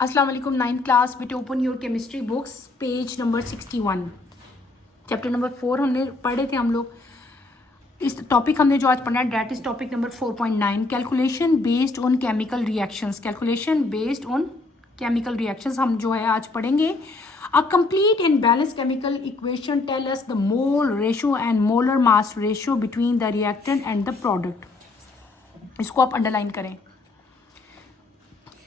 अस्सलाम वालेकुम। 9th class बेटे, open your chemistry books, page number 61, chapter number 4 हमने पढ़े थे हम लोग। इस टॉपिक हमने जो आज पढ़ना है that is topic number 4.9, calculation based on chemical reactions. Calculation based on chemical reactions हम जो है आज पढ़ेंगे। A complete and balance chemical equation tell us the mole ratio and molar mass ratio between the reactant and the product. इसको आप underline करें।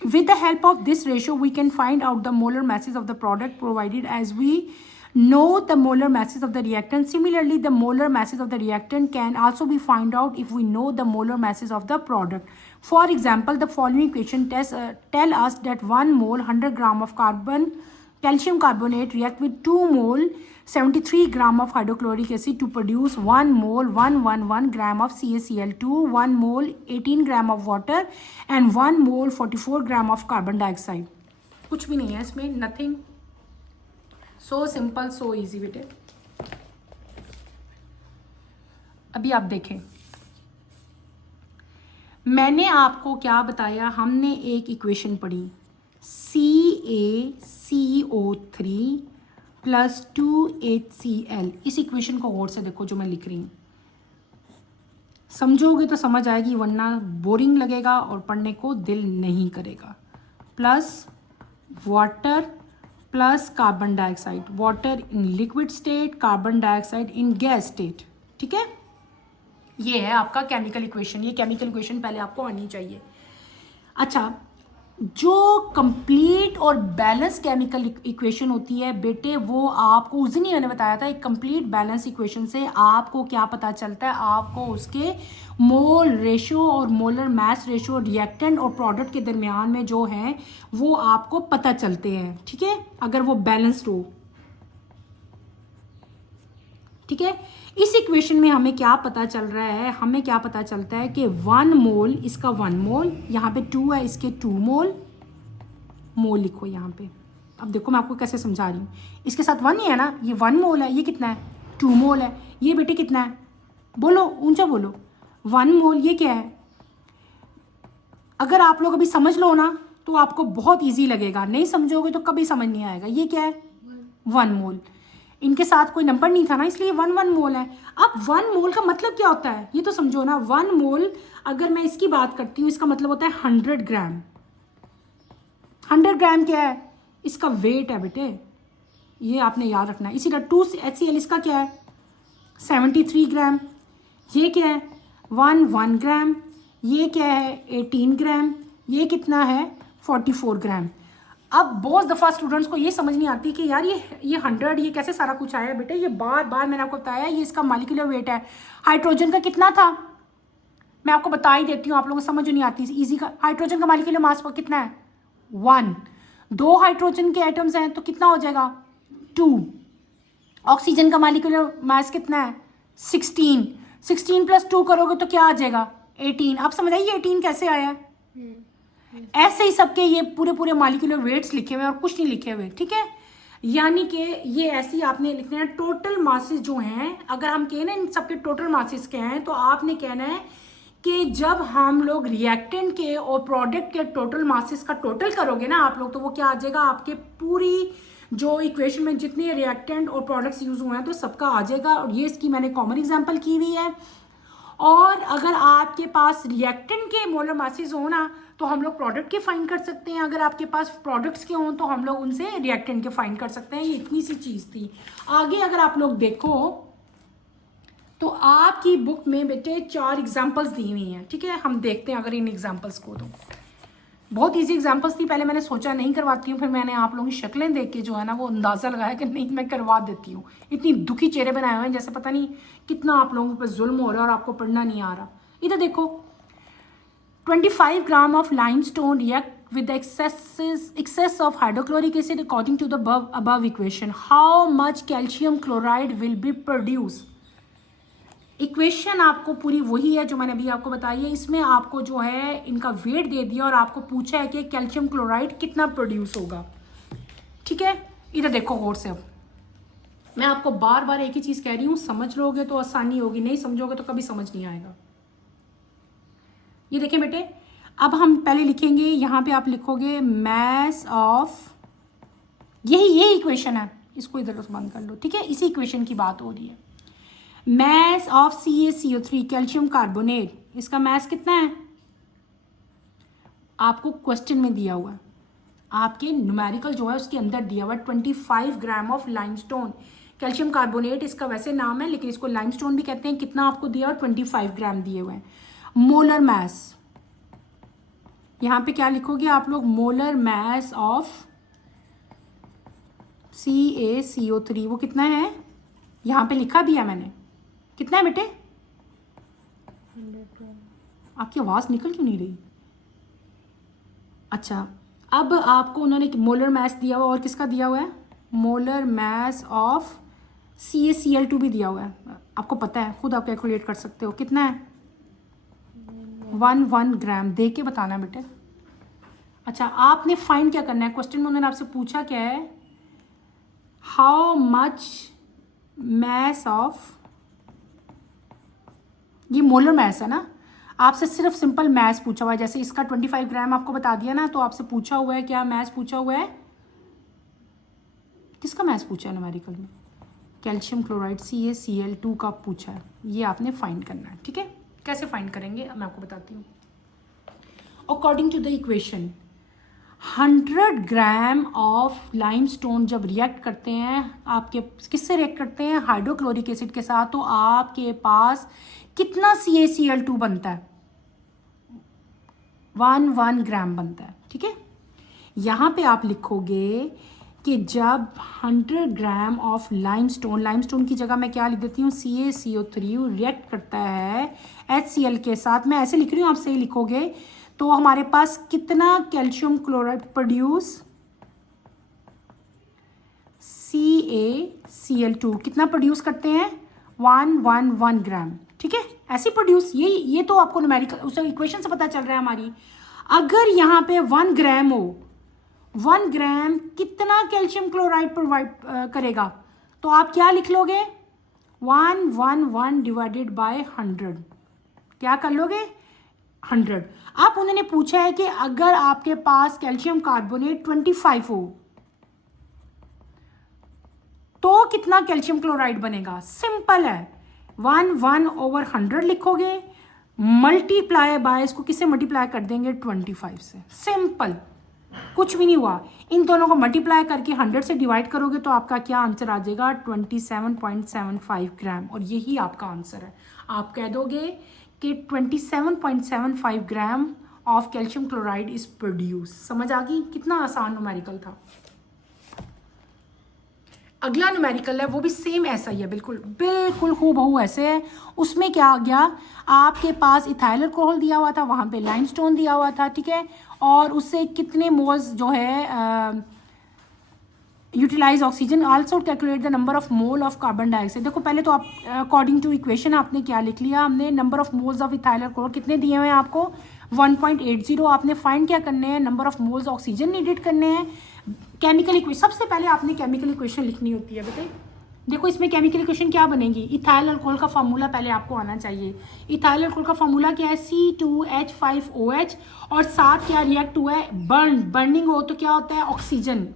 With the help of this ratio, we can find out the molar masses of the product provided as we know the molar masses of the reactant. Similarly, the molar masses of the reactant can also be found out if we know the molar masses of the product. For example, the following equation tell us that 1 mole 100 gram of calcium carbonate react with 2 mole 73 gram of hydrochloric acid to produce 1 mole 111 gram of CaCl2, 1 mole 18 gram of water and 1 mole 44 gram of carbon dioxide. कुछ भी नहीं है इसमें, nothing, so simple so easy बेटे। अभी आप देखें, मैंने आपको क्या बताया, हमने एक इक्वेशन पढ़ी CaCO3 प्लस 2HCl। इस इक्वेशन को गौर से देखो जो मैं लिख रही हूँ, समझोगे तो समझ आएगी, वरना बोरिंग लगेगा और पढ़ने को दिल नहीं करेगा। Plus water plus carbon dioxide, water in liquid state, carbon dioxide in gas state. ठीक है, ये है आपका केमिकल इक्वेशन। ये केमिकल इक्वेशन पहले आपको आनी चाहिए। अच्छा, जो कंप्लीट और बैलेंस केमिकल इक्वेशन होती है बेटे, वो आपको उस दिन ही मैंने बताया था, एक कंप्लीट बैलेंस इक्वेशन से आपको क्या पता चलता है, आपको उसके मोल रेशियो और मोलर मास रेशियो रिएक्टेंट और प्रोडक्ट के दरमियान में जो है वो आपको पता चलते हैं। ठीक है, अगर वो बैलेंस्ड हो। ठीक है, इस इक्वेशन में हमें क्या पता चल रहा है, हमें क्या पता चलता है कि 1 मोल, इसका 1 मोल, यहाँ पे 2 है, इसके 2 मोल, मोल लिखो यहाँ पे। अब देखो मैं आपको कैसे समझा रही हूँ, इसके साथ 1 ही है ना, ये 1 मोल है, ये कितना है 2 मोल है, ये बेटे कितना है, बोलो ऊंचा बोलो, 1 मोल, ये क्या है। अगर आप लोग अभी समझ लो ना तो आपको बहुत ईजी लगेगा, नहीं समझोगे तो कभी समझ नहीं आएगा। ये क्या है 1 मोल, इनके साथ कोई नंबर नहीं था ना, इसलिए 1 मोल है। अब 1 मोल का मतलब क्या होता है ये तो समझो ना। 1 मोल अगर मैं इसकी बात करती हूँ, इसका मतलब होता है 100 ग्राम। 100 ग्राम क्या है, इसका वेट है बेटे, ये आपने याद रखना है। इसी तरह 2HCl, इसका क्या है 73 ग्राम। ये क्या है 1 ग्राम। ये क्या है 18 ग्राम। ये कितना है 44 ग्राम। अब बहुत दफ़ा स्टूडेंट्स को ये समझ नहीं आती कि यार ये 100 ये कैसे सारा कुछ आया बेटे। ये बार बार मैंने आपको बताया, ये इसका मॉलिक्यूलर वेट है। हाइड्रोजन का कितना था मैं आपको बता ही देती हूँ, आप लोगों को समझ नहीं आती इजी का। हाइड्रोजन का मॉलिक्यूलर मास कितना है 1। 2 हाइड्रोजन के एटम्स हैं तो कितना हो जाएगा 2। ऑक्सीजन का मॉलिक्यूलर मास कितना है 16। 16 प्लस 2 करोगे तो क्या आ जाएगा 18। आप समझ आइए 18 कैसे आया। ऐसे ही सबके ये पूरे पूरे मॉलिक्यूलर वेट्स लिखे हुए और कुछ नहीं लिखे हुए। ठीक है, यानी कि ये ऐसे ही आपने लिखना है टोटल मासेस जो हैं। अगर हम कहें ना इन सबके टोटल मासेस क्या हैं, तो आपने कहना है कि जब हम लोग रिएक्टेंट के और प्रोडक्ट के टोटल मासेस का टोटल करोगे ना आप लोग, तो वो क्या आ जाएगा आपके पूरी जो इक्वेशन में जितने रिएक्टेंट और प्रोडक्ट्स यूज हुए हैं तो सबका आ जाएगा। और ये इसकी मैंने कॉमन एग्जांपल की हुई है। और अगर आपके पास रिएक्टेंट के मोलर मासेस हो ना तो हम लोग प्रोडक्ट के फाइंड कर सकते हैं, अगर आपके पास प्रोडक्ट्स के हों तो हम लोग उनसे रिएक्टेंट के फाइंड कर सकते हैं। ये इतनी सी चीज़ थी। आगे अगर आप लोग देखो तो आपकी बुक में बेटे 4 एग्जाम्पल्स दी हुई हैं। ठीक है, हम देखते हैं अगर इन एग्जाम्पल्स को, तो बहुत ईजी एग्जाम्पल्स थी। पहले मैंने सोचा नहीं करवाती हूँ, फिर मैंने आप लोगों की शक्लें देख के जो है ना वो अंदाज़ा लगाया कि नहीं मैं करवा देती हूँ। इतनी दुखी चेहरे बनाए हुए हैं जैसे पता नहीं कितना आप लोगों पर जुल्म हो रहा है और आपको पढ़ना नहीं आ रहा। इधर देखो 25 ग्राम of limestone react with excess of hydrochloric acid according to the above equation. How much calcium chloride will be produced? Equation आपको पूरी वही है जो मैंने अभी आपको बताई है। इसमें आपको जो है इनका वेट दे दिया और आपको पूछा है कि कैल्शियम क्लोराइड कितना प्रोड्यूस होगा। ठीक है, इधर देखो गौर से। अब मैं आपको बार बार एक ही चीज़ कह रही हूँ, समझ लोगे तो आसानी होगी, नहीं समझोगे तो कभी समझ नहीं आएगा। ये देखें बेटे, अब हम पहले लिखेंगे, यहाँ पे आप लिखोगे मैस ऑफ, यही इक्वेशन है, इसको इधर बंद कर लो, ठीक है, इसी इक्वेशन की बात हो रही है। Mass of CaCO3 calcium carbonate, इसका मैस कितना है आपको क्वेश्चन में दिया हुआ है, आपके न्यूमेरिकल जो है उसके अंदर दिया हुआ है 25 ग्राम ऑफ लाइमस्टोन। कैल्शियम कार्बोनेट इसका वैसे नाम है, लेकिन इसको लाइमस्टोन भी कहते हैं। कितना आपको दिया हुआ, 25 ग्राम दिए हुए हैं। मोलर मैस, यहाँ पे क्या लिखोगे आप लोग, मोलर मैस ऑफ CaCO3 वो कितना है, यहाँ पे लिखा भी है मैंने, कितना है बेटे? 112। आपकी आवाज़ निकल क्यों नहीं रही? अच्छा, अब आपको उन्होंने मोलर मैस दिया हुआ, और किसका दिया हुआ है, मोलर मैस ऑफ CaCl2 भी दिया हुआ है, आपको पता है, खुद आप कैलकुलेट कर सकते हो। कितना है? 1 ग्राम दे के बताना बेटे। अच्छा, आपने फाइंड क्या करना है, क्वेश्चन में उन्होंने आपसे पूछा क्या है, हाउ मच मैस ऑफ, ये मोलर मैस है ना, आपसे सिर्फ सिंपल मैस पूछा हुआ है। जैसे इसका 25 ग्राम आपको बता दिया ना, तो आपसे पूछा हुआ है क्या मैस पूछा हुआ है, किसका मैस पूछा है न्यूमेरिकल में, कैल्शियम क्लोराइड CaCl2 का पूछा है, ये आपने फाइंड करना है। ठीक है, कैसे फाइंड करेंगे मैं आपको बताती हूँ। According to the equation 100 gram of limestone जब रिएक्ट करते हैं, आपके किससे रिएक्ट करते हैं, हाइड्रोक्लोरिक एसिड के साथ, तो आपके पास कितना CaCl2 बनता है, 1 ग्राम बनता है। ठीक है, यहाँ पे आप लिखोगे कि जब 100 ग्राम ऑफ लाइमस्टोन की जगह मैं क्या लिख देती हूँ, CaCO3 रिएक्ट करता है HCl के साथ, मैं ऐसे लिख रही हूँ, आप सही लिखोगे, तो हमारे पास कितना कैल्शियम क्लोराइड प्रोड्यूस, CaCl2 कितना प्रोड्यूस करते हैं, 1 ग्राम। ठीक है, ऐसे प्रोड्यूस, ये तो आपको न्यूमेरिकल उस इक्वेशन से पता चल रहा है हमारी। अगर यहाँ पे 1 ग्राम हो, 1 ग्राम कितना कैल्शियम क्लोराइड प्रोवाइड करेगा, तो आप क्या लिख लोगे, 1 डिवाइडेड बाय 100, क्या कर लोगे, 100। आप उन्होंने पूछा है कि अगर आपके पास कैल्शियम कार्बोनेट 25 हो तो कितना कैल्शियम क्लोराइड बनेगा, सिंपल है, 1/100 लिखोगे, मल्टीप्लाई बाय, इसको किससे मल्टीप्लाई कर देंगे, 25 से, सिंपल, कुछ भी नहीं हुआ। इन दोनों को मल्टीप्लाई करके 100 से डिवाइड करोगे तो आपका क्या आंसर आ जाएगा, 27.75 ग्राम, और यही आपका आंसर है। आप कह दोगे कि 27.75 gram of calcium chloride is produce. समझ आ गई, कितना आसान न्यूमेरिकल था। अगला न्यूमेरिकल है, वो भी सेम ऐसा ही है, बिल्कुल हूबहू ऐसे है। उसमें क्या आ गया, आपके पास इथाइल अल्कोहल दिया हुआ था, वहाँ पे लाइमस्टोन दिया हुआ था, ठीक है, और उससे कितने मोल्स जो है utilize oxygen, also calculate the number of mole of carbon dioxide. देखो पहले तो आप अकॉर्डिंग टू इक्वेशन आपने क्या लिख लिया, हमने number of moles of ethyl alcohol कितने दिए हुए हैं आपको, 1.80। आपने फाइंड क्या करने हैं, number of moles oxygen needed करने हैं। केमिकल इक्वेशन, सबसे पहले आपने केमिकल इक्वेशन लिखनी होती है बेटे। देखो इसमें केमिकल इक्वेशन क्या बनेगी, इथाइल अल्कोहल का फार्मूला पहले आपको आना चाहिए। इथाइल अल्कोहल का फार्मूला क्या है, C2H5OH, और साथ क्या रिएक्ट हुआ है, बर्निंग हो तो क्या होता है, ऑक्सीजन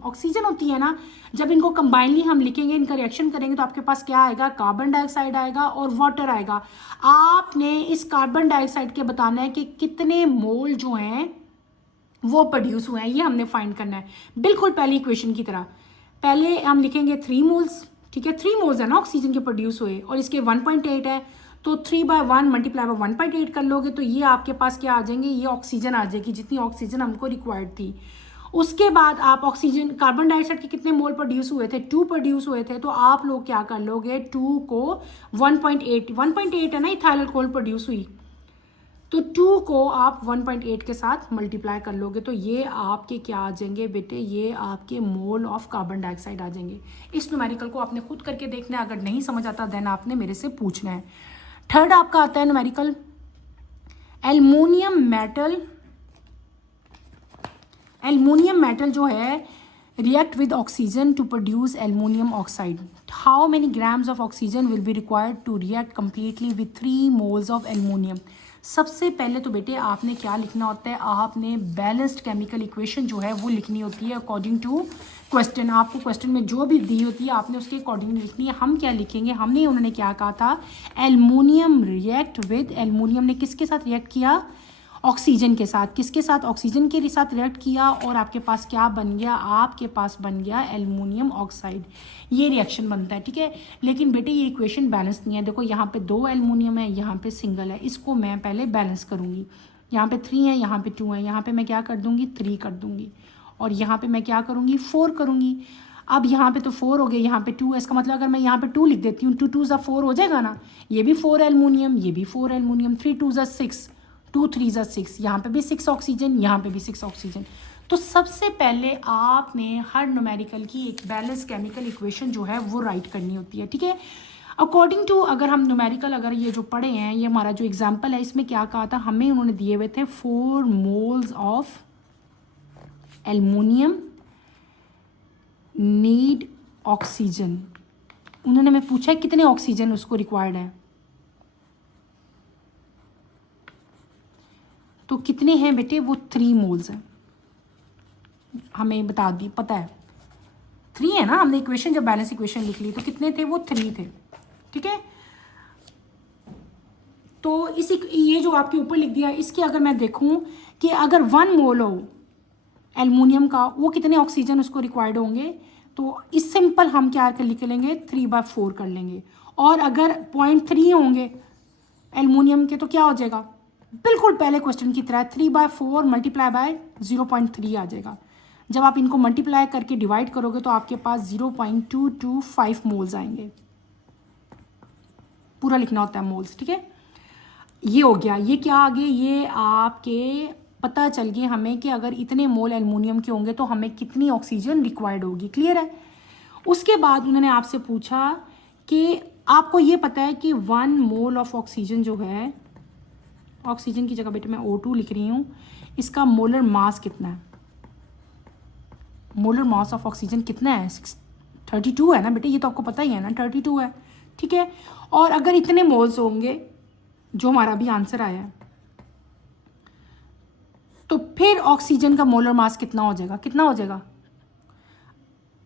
होती है ना। जब इनको कंबाइनली हम लिखेंगे, इनका रिएक्शन करेंगे, तो आपके पास क्या आएगा, कार्बन डाइऑक्साइड आएगा और वाटर आएगा। आपने इस कार्बन डाइऑक्साइड के बताना है कि कितने मोल जो हैं वो प्रोड्यूस हुए हैं, ये हमने फाइंड करना है, बिल्कुल पहली इक्वेशन की तरह। पहले हम लिखेंगे 3 मोल्स, ठीक है, 3 मोल्स है ना ऑक्सीजन के प्रोड्यूस हुए, और इसके 1.8 है, तो 3/1 मल्टीप्लाई बाय 1.8 कर लोगे, तो ये आपके पास क्या आ जाएंगे, ये ऑक्सीजन आ जाएगी, जितनी ऑक्सीजन हमको रिक्वायर्ड थी। उसके बाद आप ऑक्सीजन, कार्बन डाइऑक्साइड के कितने मोल प्रोड्यूस हुए थे, 2 प्रोड्यूस हुए थे, तो आप लोग क्या कर लोगे, 2 को 1.8 है ना इथाइल अल्कोहल प्रोड्यूस हुई, तो 2 को आप 1.8 के साथ मल्टीप्लाई कर लोगे, तो ये आपके क्या आ जाएंगे बेटे, ये आपके मोल ऑफ कार्बन डाइऑक्साइड आ जाएंगे। इस न्यूमेरिकल को आपने खुद करके देखना है, अगर नहीं समझ आता देन आपने मेरे से पूछना है। थर्ड आपका आता है न्यूमेरिकल, एल्युमिनियम मेटल जो है react with oxygen to produce aluminum oxide. How many grams of oxygen will be required to react completely with 3 moles of aluminum? सबसे पहले तो बेटे आपने क्या लिखना होता है, आपने बैलेंस्ड केमिकल इक्वेशन जो है वो लिखनी होती है अकॉर्डिंग टू क्वेश्चन। आपको क्वेश्चन में जो भी दी होती है आपने उसके अकॉर्डिंग लिखनी है। हम क्या लिखेंगे, हमने उन्होंने क्या कहा था, एल्युमिनियम रिएक्ट विद, एल्युमिनियम ने किसके साथ रिएक्ट किया, ऑक्सीजन के साथ। किसके साथ, ऑक्सीजन के साथ रिएक्ट किया और आपके पास क्या बन गया, आपके पास बन गया एल्युमिनियम ऑक्साइड। ये रिएक्शन बनता है, ठीक है। लेकिन बेटे ये इक्वेशन बैलेंस नहीं है। देखो यहाँ पे 2 एल्युमिनियम है, यहाँ पे सिंगल है, इसको मैं पहले बैलेंस करूँगी। यहाँ पे 3 है, यहाँ पे 2 है, यहाँ पे मैं क्या कर दूँगी, 3 कर दूँगी, और यहाँ पे मैं क्या करूँगी, 4 करूँगी। अब यहाँ पे तो 4 हो गए, यहाँ पे 2 है, इसका मतलब अगर मैं यहाँ पे 2 लिख देती हूँ, 2 2 ज़ा 4 हो जाएगा ना। ये भी 4 एल्युमिनियम, ये भी 4 एल्युमिनियम, 3 2 ज़ा 6, 2 3 ज़ा 6, यहाँ पे भी 6 ऑक्सीजन, यहाँ पे भी 6 ऑक्सीजन। तो सबसे पहले आपने हर न्यूमेरिकल की एक बैलेंस केमिकल इक्वेशन जो है वो राइट करनी होती है, ठीक है। अकॉर्डिंग टू अगर हम न्यूमेरिकल अगर ये जो पढ़े हैं, ये हमारा जो एग्जाम्पल है इसमें क्या कहा था हमें, उन्होंने दिए हुए थे 4 moles of aluminium need oxygen. उन्होंने हमें पूछा है कितने ऑक्सीजन उसको रिक्वायर्ड है, तो कितने हैं बेटे, वो 3 मोल्स हैं, हमें बता दी, पता है 3 है ना। हमने इक्वेशन जब बैलेंस इक्वेशन लिख ली तो कितने थे, वो 3 थे, ठीक है। तो इस ये जो आपके ऊपर लिख दिया, इसके अगर मैं देखूं कि अगर 1 मोल हो एल्युमिनियम का, वो कितने ऑक्सीजन उसको रिक्वायर्ड होंगे, तो इस सिंपल हम क्या कर लिख लेंगे, 3/4 कर लेंगे। और अगर 0.3 होंगे एल्युमिनियम के तो क्या हो जाएगा, बिल्कुल पहले क्वेश्चन की तरह 3/4 मल्टीप्लाई बाय 0.3 आ जाएगा। जब आप इनको मल्टीप्लाई करके डिवाइड करोगे तो आपके पास 0.225 मोल्स आएंगे। पूरा लिखना होता है मोल्स, ठीक है। ये हो गया, ये क्या आ गए, ये आपके पता चल गया हमें कि अगर इतने मोल एल्युमिनियम के होंगे तो हमें कितनी ऑक्सीजन रिक्वायर्ड होगी, क्लियर है। उसके बाद उन्होंने आपसे पूछा कि आपको ये पता है कि 1 मोल ऑफ ऑक्सीजन जो है, ऑक्सीजन की जगह बेटे मैं O2 लिख रही हूँ, इसका मोलर मास कितना है, मोलर मास ऑफ ऑक्सीजन कितना है, 32 है ना बेटे, ये तो आपको पता ही है ना, 32 है, ठीक है। और अगर इतने मोल्स होंगे जो हमारा भी आंसर आया है, तो फिर ऑक्सीजन का मोलर मास कितना हो जाएगा, कितना हो जाएगा,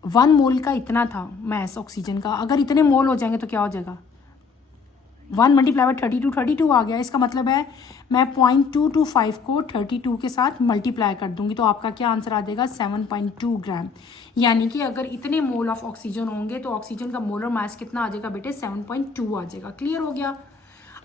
1 मोल का इतना था मास ऑक्सीजन का, अगर इतने मोल हो जाएंगे तो क्या हो जाएगा, 1 मल्टीप्लाई बाय 32, 32 आ गया। इसका मतलब है मैं 0.225 को 32 के साथ मल्टीप्लाई कर दूंगी तो आपका क्या आंसर आ जाएगा, 7.2 ग्राम। यानी कि अगर इतने मोल ऑफ ऑक्सीजन होंगे तो ऑक्सीजन का मोलर मास कितना आ जाएगा बेटे, 7.2 आ जाएगा। क्लियर हो गया।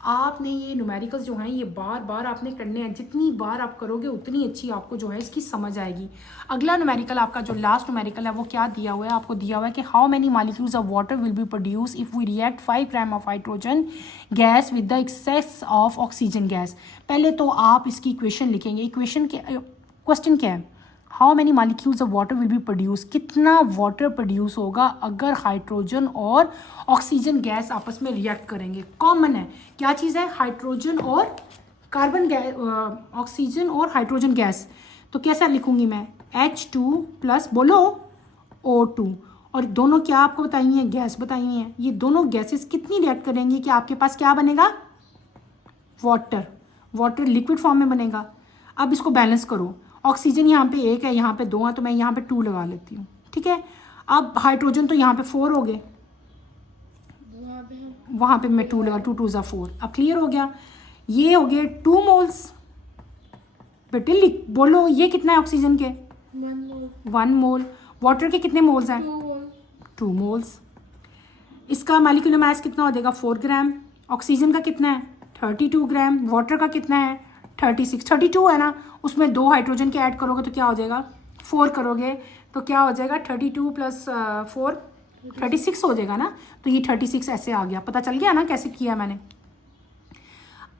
आपने ये न्यूमेरिकल्स जो हैं ये बार बार आपने करने हैं, जितनी बार आप करोगे उतनी अच्छी आपको जो है इसकी समझ आएगी। अगला न्यूमेरिकल आपका जो लास्ट न्यूमेरिकल है वो क्या दिया हुआ है, आपको दिया हुआ है कि how many molecules of water will be produce if we react 5 gram of hydrogen gas with the excess of oxygen gas. पहले तो आप इसकी इक्वेशन लिखेंगे। इक्वेशन के क्वेश्चन क्या है, how many molecules of water will be produce, कितना water produce होगा अगर हाइड्रोजन और ऑक्सीजन गैस आपस में रिएक्ट करेंगे। कॉमन है, क्या चीज़ है, हाइड्रोजन और कार्बन गैस, ऑक्सीजन और हाइड्रोजन गैस। तो कैसा लिखूंगी मैं, H2 प्लस बोलो O2, और दोनों क्या आपको बताई हैं, गैस बताई हैं। ये दोनों गैसेस कितनी रिएक्ट करेंगी कि आपके पास क्या बनेगा, वाटर, वाटर लिक्विड फॉर्म में बनेगा। अब इसको बैलेंस करो, ऑक्सीजन यहाँ पे 1 है, यहाँ पे 2 है, तो मैं यहाँ पे 2 लगा लेती हूँ, ठीक है। अब हाइड्रोजन तो यहाँ पे 4 हो गए, वहाँ पे मैं 2 लगा, 2 2 ज़ा 4। अब क्लियर हो गया, ये हो गए 2 मोल्स। बेटे लिख बोलो ये कितना है ऑक्सीजन के, 1 मोल। वाटर के कितने मोल्स हैं, 2 मोल्स। इसका मॉलिक्यूलर मास कितना हो जाएगा, 4 ग्राम। ऑक्सीजन का कितना है, 32 ग्राम। वाटर का कितना है, 36, 32 है ना, उसमें 2 हाइड्रोजन के ऐड करोगे तो क्या हो जाएगा, 4 करोगे तो क्या हो जाएगा, 32 प्लस 4 36 हो जाएगा ना। तो ये 36 ऐसे आ गया, पता चल गया ना कैसे किया मैंने।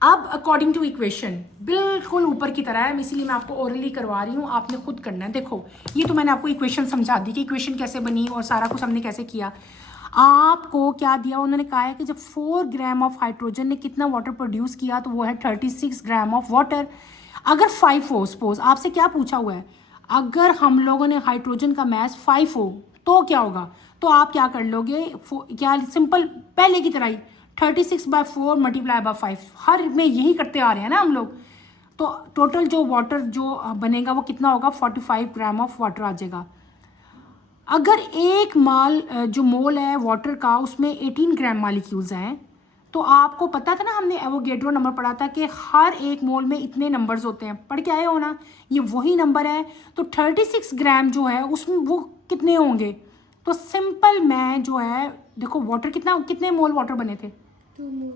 अब अकॉर्डिंग टू इक्वेशन बिल्कुल ऊपर की तरह है, इसीलिए मैं आपको ओरली करवा रही हूँ, आपने खुद करना है। देखो ये तो मैंने आपको इक्वेशन समझा दी कि इक्वेशन कैसे बनी और सारा कुछ हमने कैसे किया। आपको क्या दिया, उन्होंने कहा है कि जब 4 ग्राम ऑफ हाइड्रोजन ने कितना वाटर प्रोड्यूस किया तो वो है 36 ग्राम ऑफ वाटर। अगर 5 हो, सपोज आपसे क्या पूछा हुआ है, अगर हम लोगों ने हाइड्रोजन का मास 5 हो तो क्या होगा, तो आप क्या कर लोगे, क्या सिंपल पहले की तरह ही 36/4 मल्टीप्लाई बाय 5, हर में यही करते आ रहे हैं ना हम लोग। तो टोटल जो वाटर जो बनेगा वो कितना होगा, 45 ग्राम ऑफ वाटर आ जाएगा। अगर एक जो मोल है वाटर का उसमें 18 ग्राम मालिक्यूल्स हैं, तो आपको पता था ना, हमने एवोगेड्रो नंबर पढ़ा था कि हर एक मोल में इतने नंबर्स होते हैं, पढ़ के आए हो ना, ये वही नंबर है। तो 36 ग्राम जो है उसमें वो कितने होंगे, तो सिंपल मैं जो है देखो वाटर कितने मोल वाटर बने थे, 2 मोल।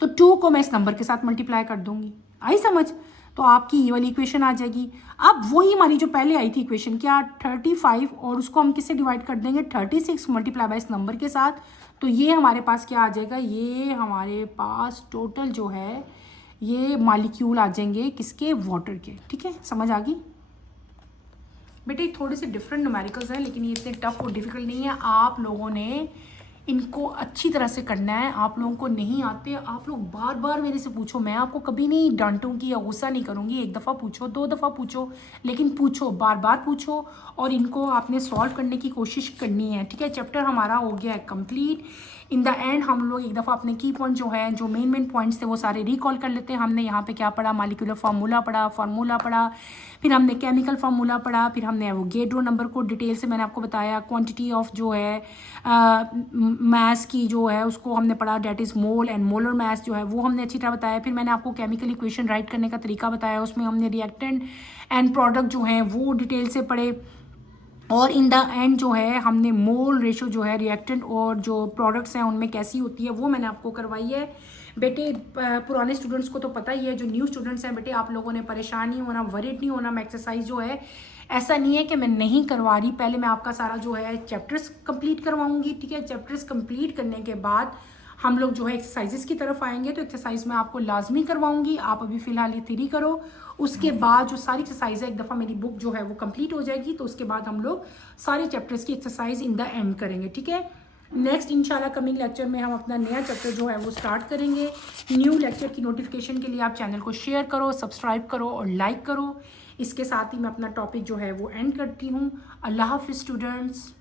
तो 2 को मैं इस नंबर के साथ मल्टीप्लाई कर दूंगी, आई समझ। तो आपकी ये वाली इक्वेशन आ जाएगी। अब वही हमारी जो पहले आई थी इक्वेशन, क्या 35, और उसको हम किससे डिवाइड कर देंगे, 36 मल्टीप्लाई बाय इस नंबर के साथ। तो ये हमारे पास क्या आ जाएगा, ये हमारे पास टोटल जो है ये मॉलिक्यूल आ जाएंगे किसके, वाटर के। ठीक है, समझ आ गई बेटे। थोड़े से डिफरेंट न्यूमेरिकल्स हैं, लेकिन ये इतने टफ और डिफिकल्ट नहीं है। आप लोगों ने इनको अच्छी तरह से करना है। आप लोगों को नहीं आते, आप लोग बार बार मेरे से पूछो, मैं आपको कभी नहीं डांटूंगी या गुस्सा नहीं करूंगी। 1 दफ़ा पूछो, 2 दफ़ा पूछो, लेकिन पूछो, बार बार पूछो, और इनको आपने सॉल्व करने की कोशिश करनी है। ठीक है, चैप्टर हमारा हो गया है कंप्लीट। इन द एंड हम लोग एक दफ़ा अपने की पॉइंट जो है, जो मेन पॉइंट्स थे वो सारे रिकॉल कर लेते हैं। हमने यहाँ पे क्या पढ़ा, मॉलिक्यूलर फार्मूला पढ़ा, फिर हमने केमिकल फार्मूला पढ़ा, फिर हमने एवोगेड्रो नंबर को डिटेल से मैंने आपको बताया। क्वांटिटी ऑफ जो है मास की जो है उसको हमने पढ़ा, that is mole and molar मास जो है वो हमने अच्छी तरह बताया। फिर मैंने आपको केमिकल इक्वेशन राइट करने का तरीका बताया, उसमें हमने रिएक्टेंट एंड प्रोडक्ट जो हैं वो डिटेल से पढ़े। और इन द एंड जो है हमने मोल रेशो जो है रिएक्टेंट और जो प्रोडक्ट्स हैं उनमें कैसी होती है वो मैंने आपको करवाई है। बेटे पुराने स्टूडेंट्स को तो पता ही है, जो न्यू स्टूडेंट्स हैं बेटे आप लोगों ने परेशान नहीं होना, वरीड नहीं होना। मैं एक्सरसाइज जो है ऐसा नहीं है कि मैं नहीं करवा रही, पहले मैं आपका सारा जो है चैप्टर्स कंप्लीट करवाऊंगी। ठीक है, चैप्टर्स कंप्लीट करने के बाद हम लोग जो है एक्सरसाइजेस की तरफ आएंगे। तो एक्सरसाइज में आपको लाजमी करवाऊंगी, आप अभी फिलहाल ये थ्योरी करो। उसके बाद जो सारी एक्सरसाइज है, एक दफ़ा मेरी बुक जो है वो कंप्लीट हो जाएगी, तो उसके बाद हम लोग सारे चैप्टर्स की एक्सरसाइज इन द एंड करेंगे। ठीक है, नेक्स्ट इंशाल्लाह कमिंग लेक्चर में हम अपना नया चैप्टर जो है वो स्टार्ट करेंगे। न्यू लेक्चर की नोटिफिकेशन के लिए आप चैनल को शेयर करो, सब्सक्राइब करो और लाइक करो। इसके साथ ही मैं अपना टॉपिक जो है वो एंड करती हूँ। अल्लाह हाफिज़ स्टूडेंट्स।